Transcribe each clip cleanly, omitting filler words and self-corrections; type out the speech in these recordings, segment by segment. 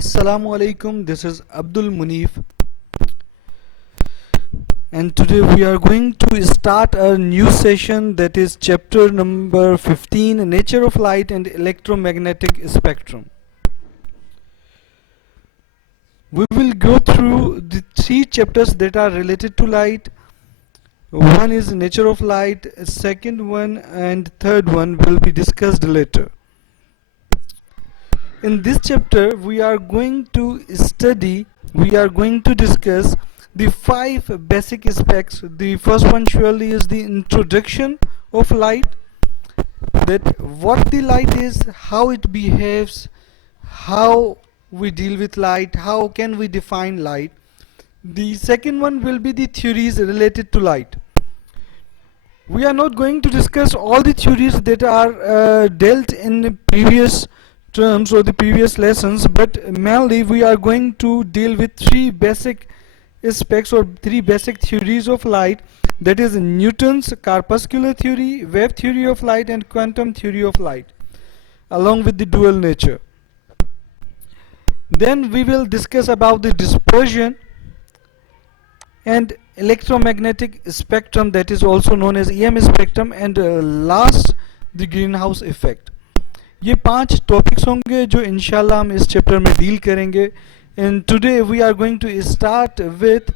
Assalamu alaikum, this is Abdul Munif, and today we are going to start a new session, that is chapter number 15, Nature of Light and Electromagnetic Spectrum. We will go through the three chapters that are related to light. One is Nature of Light, second one and third one will be discussed later. In this chapter we are going to discuss the five basic aspects. The first one surely is the introduction of light, that what the light is, how it behaves, how we deal with light, how can we define light. The second one will be the theories related to light. We are not going to discuss all the theories that are dealt in previous terms or the previous lessons, but mainly we are going to deal with three basic aspects or three basic theories of light, that is Newton's corpuscular theory, wave theory of light, and quantum theory of light, along with the dual nature. Then we will discuss about the dispersion and electromagnetic spectrum, that is also known as EM spectrum, and last the greenhouse effect. ये पांच topics होंगे जो इंशाल्लाह हम इस chapter में deal करेंगे. And today we are going to start with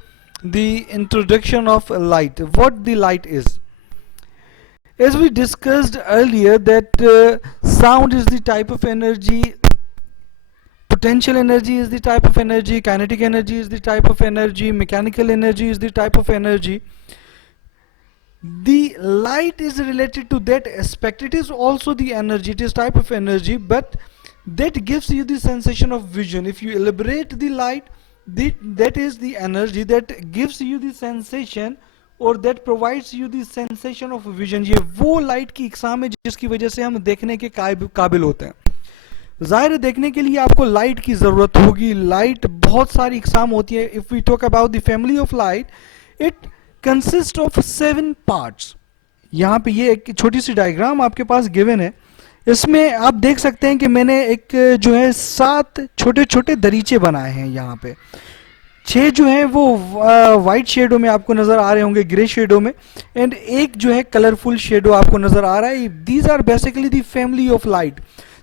the introduction of light. What the light is. As we discussed earlier that sound is the type of energy, potential energy is the type of energy, kinetic energy is the type of energy, mechanical energy is the type of energy. The light is related to that aspect. It is also the energy, it is type of energy, but that gives you the sensation of vision. If you elaborate the light, that is the energy that gives you the sensation or that provides you the sensation of vision. ये वो light की इकसाम है जिसकी वजह से हम देखने के काबिल होते हैं. ज़ाहिर देखने के लिए आपको लाइट की ज़रूरत होगी. लाइट बहुत सारी इकसाम होती है. If we talk about the family of light, it consist of 7 parts. यहाँ पे ये एक छोटी सी डायग्राम आपके पास गिवन है. इसमें आप देख सकते हैं कि मैंने एक जो है 7 छोटे छोटे दरीचे बनाए हैं. यहाँ पे 6 जो है वो वाइट शेडो में आपको नज़र आ रहे होंगे, ग्रे शेडो में, एंड एक जो है कलरफुल शेडो आपको नज़र आ रहा है. These are basically the family of light.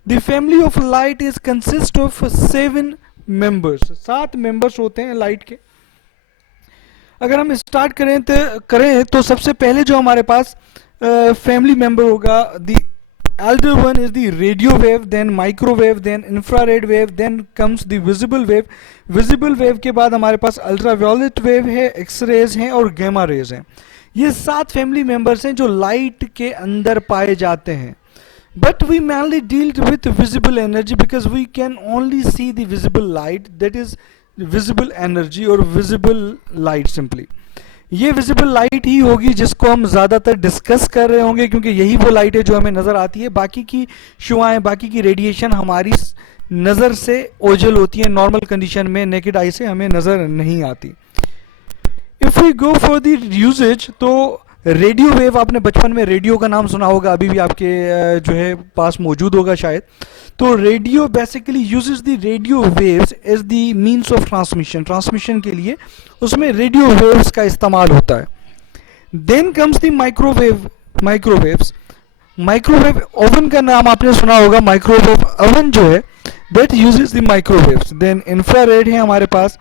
The family of light is consist of 7 members. 7 members होते हैं लाइट के. अगर हम स्टार्ट करें तो सबसे पहले जो हमारे पास फैमिली मेंबर होगा, the elder one is the radio wave, then microwave, then infrared wave, then comes the visible wave. visible wave के बाद हमारे पास ultraviolet wave है, x-rays हैं और gamma rays हैं. ये 7 फैमिली मेंबर्स हैं जो लाइट के अंदर पाए जाते हैं. But we mainly deal with visible energy because we can only see the visible light, that is visible energy or visible light simply. ये विजिबल लाइट ही होगी जिसको हम ज़्यादातर डिस्कस कर रहे होंगे, क्योंकि यही वो लाइट है जो हमें नज़र आती है. बाकी की शुआएं, बाकी की रेडिएशन हमारी नज़र से ओझल होती है. नॉर्मल कंडीशन में नेकेड आई से हमें नज़र नहीं आती. If we go for the usages, तो रेडियो वेव, आपने बचपन में रेडियो का नाम सुना होगा, अभी भी आपके जो है पास मौजूद होगा शायद. तो radio basically uses the radio waves as the means of transmission के लिए उसमें रेडियो वेव्स का इस्तेमाल होता है. Then comes the microwaves. Microwave oven का नाम आपने सुना होगा. माइक्रोवेव ओवन जो है that uses the microwaves. Then infrared है हमारे पास.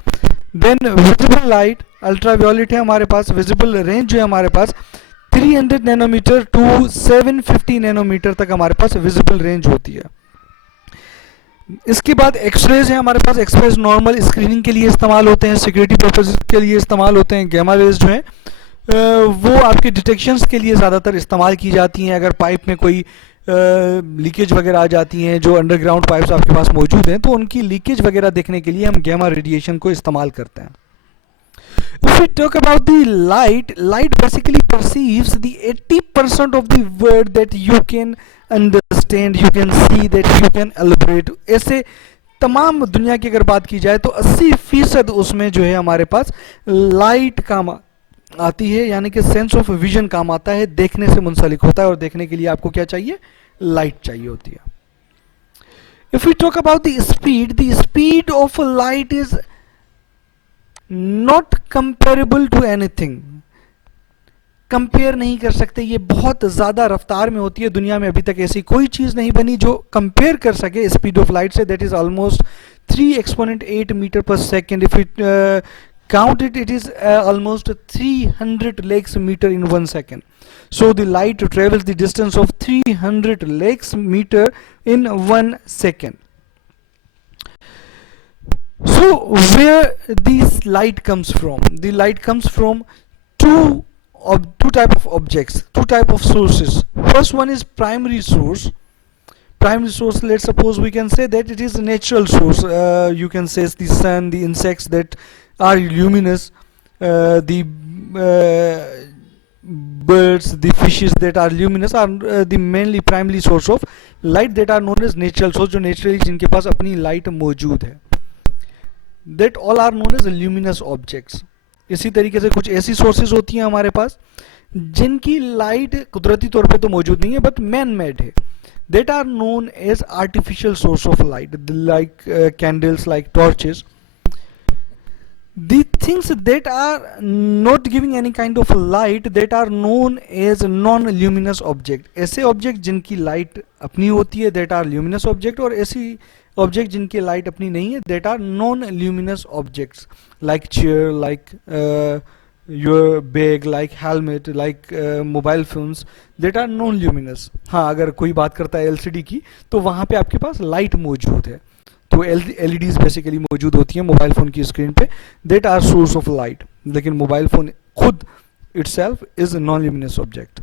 देन विजिबल लाइट, अल्ट्रावायोलेट है हमारे पास. विजिबल रेंज जो है हमारे पास 300 नैनोमीटर टू 750 नैनोमीटर तक हमारे पास विजिबल रेंज होती है. इसके बाद एक्सरेज है हमारे पास. एक्सरेज नॉर्मल स्क्रीनिंग के लिए इस्तेमाल होते हैं, सिक्योरिटी पर्पसेस के लिए इस्तेमाल होते हैं. गैमा रेज जो है वो आपके डिटेक्शंस के लिए ज़्यादातर इस्तेमाल की जाती हैं. अगर पाइप में कोई लीकेज वगैरह आ जाती हैं, जो अंडरग्राउंड पाइप्स आपके पास मौजूद हैं, तो उनकी लीकेज वगैरह देखने के लिए हम गैमा रेडिएशन को इस्तेमाल करते हैं. If we talk about the light basically perceives the 80% of the world that you can understand, you can see, that you can elaborate. ऐसे तमाम दुनिया की अगर बात की जाए तो 80% उसमें जो है हमारे पास लाइट काम आती है, यानी कि सेंस ऑफ विजन काम आता है, देखने से मुंसलिक होता है, और देखने के लिए आपको क्या चाहिए, लाइट चाहिए होती है. If we talk about the speed of a light is not comparable to anything. Compare नहीं कर सकते, ये बहुत ज़्यादा रफ्तार में होती है. दुनिया में अभी तक ऐसी कोई चीज़ नहीं बनी जो कंपेयर कर सके स्पीड ऑफ लाइट से. That is almost 3 exponent 8 metre पर second. If it count it, it is almost 300 lakhs meter in 1 second. So the light travels the distance of 300 lakhs meter in 1 second. So where this light comes from? The light comes from two type of objects, two type of sources. First one is primary source. Primary source, let's suppose we can say that it is a natural source. You can say it's the sun, the insects that are luminous, the birds, the fishes that are luminous are the mainly primary source of light that are known as natural source, जो naturally जिनके पास अपनी light मौजूद है. That all are known as luminous objects. इसी तरीके से कुछ ऐसी sources होती हैं हमारे पास जिनकी light कुदरती तौर पे तो मौजूद नहीं है but man made है. That are known as artificial source of light, like candles, like torches. The things that are not giving any kind of light, that are known as non-luminous object. ऐसे object जिनकी light अपनी होती है, that are luminous object, और ऐसी object जिनकी light अपनी नहीं है, that are non-luminous objects, like chair, like your bag, like helmet, like mobile phones, that are non-luminous. हाँ, अगर कोई बात करता है LCD की तो वहाँ पे आपके पास light मौजूद है. तो LEDs बेसिकली मौजूद होती हैं मोबाइल फ़ोन की स्क्रीन पे. That are source of light. लेकिन मोबाइल फ़ोन खुद itself is non luminous object.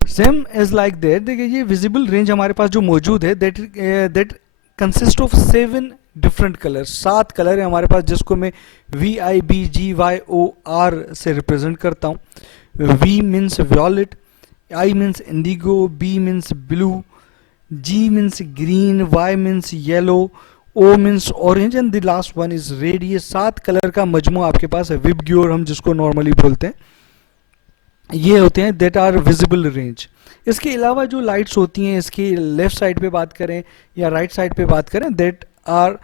Same as like that, देखिए ये विजिबल रेंज हमारे पास जो मौजूद है that consist of 7 different colours. 7 colour है हमारे पास जिसको मैं VIBGYOR से रिप्रेजेंट करता हूँ. V means wallet, I means Indigo, B means blue, G means green, Y means yellow, O means orange and the last one is red. ये 7 colour का मजमू आपके पास है. विबग्योर हम जिसको नॉर्मली बोलते हैं, ये होते हैं that are visible range. इसके अलावा जो लाइट्स होती हैं इसकी लेफ्ट साइड पे बात करें या राइट साइड पे बात करें, that are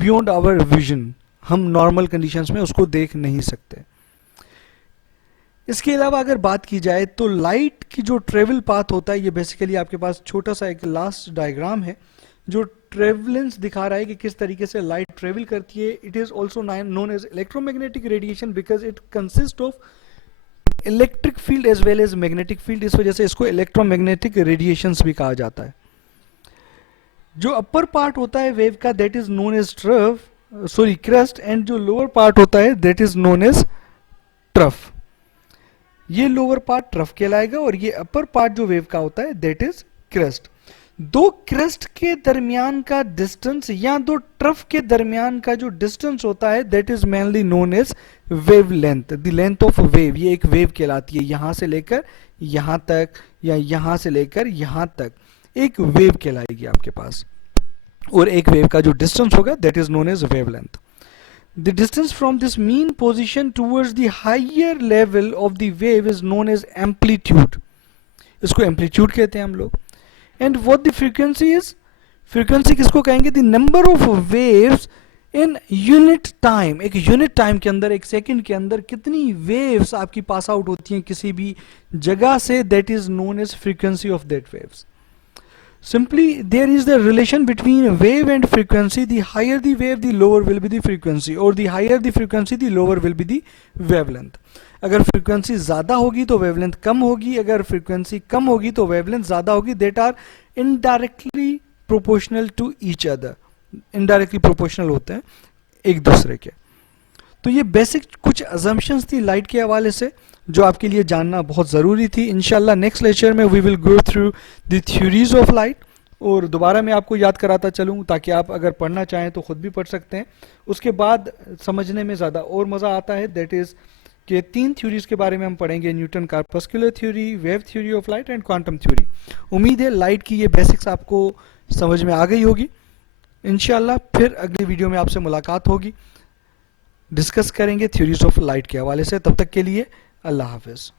beyond our vision. हम नॉर्मल कंडीशंस में उसको देख नहीं सकते. इसके अलावा अगर बात की जाए तो लाइट की जो ट्रेवल पाथ होता है, ये बेसिकली आपके पास छोटा सा एक लास्ट डायग्राम है जो ट्रेवलेंस दिखा रहा है कि किस तरीके से लाइट ट्रेवल करती है. It is also known as electromagnetic radiation because it consist of electric field as well as magnetic field. इस वजह से इसको इलेक्ट्रोमैग्नेटिक रेडिएशंस भी कहा जाता है. जो अपर पार्ट होता है वेव का that is known as crest, and जो लोअर पार्ट होता है that is known as trough. ये लोअर पार्ट ट्रफ कहलाएगा और ये अपर पार्ट जो वेव का होता है दैट इज क्रेस्ट. दो क्रेस्ट के दरमियान का डिस्टेंस या दो ट्रफ के दरमियान का जो डिस्टेंस होता है that is mainly known as wave length. The length of wave, ये एक वेव कहलाती है. यहां से लेकर यहां तक या यहां से लेकर यहां तक एक वेव कहलाएगी आपके पास. और एक वेव का जो डिस्टेंस होगा that is known as wave length. The distance from this mean position towards the higher level of the wave is known as amplitude. इसको amplitude कहते हैं हम लोग. And what the frequency is? Frequency किसको कहेंगे? The number of waves in unit time. एक unit time के अंदर, एक second के अंदर कितनी waves आपकी pass out होती हैं किसी भी जगह से, that is known as frequency of that waves. Simply there is the relation between wave and frequency. The higher the wave, the lower will be the frequency, or the higher the frequency, the lower will be the wavelength. अगर frequency ज़्यादा होगी तो wavelength कम होगी, अगर frequency कम होगी तो wavelength ज़्यादा होगी. That are indirectly proportional to each other. Indirectly proportional होते हैं एक दूसरे के. तो ये बेसिक कुछ assumptions थी लाइट के हवाले से जो आपके लिए जानना बहुत ज़रूरी थी. इंशाल्लाह नेक्स्ट लेक्चर में we will go through the theories of light. और दोबारा मैं आपको याद कराता चलूँ ताकि आप अगर पढ़ना चाहें तो ख़ुद भी पढ़ सकते हैं. उसके बाद समझने में ज़्यादा और मज़ा आता है. दैट इज़ कि 3 थ्योरीज के बारे में हम पढ़ेंगे, Newton corpuscular theory, wave theory of light and quantum theory. उम्मीद है लाइट की ये बेसिक्स आपको समझ में आ गई होगी. इंशाल्लाह फिर अगली वीडियो में आपसे मुलाकात होगी, डिस्कस करेंगे थ्योरीज ऑफ लाइट के हवाले से. तब तक के लिए अल्लाह हाफिज़.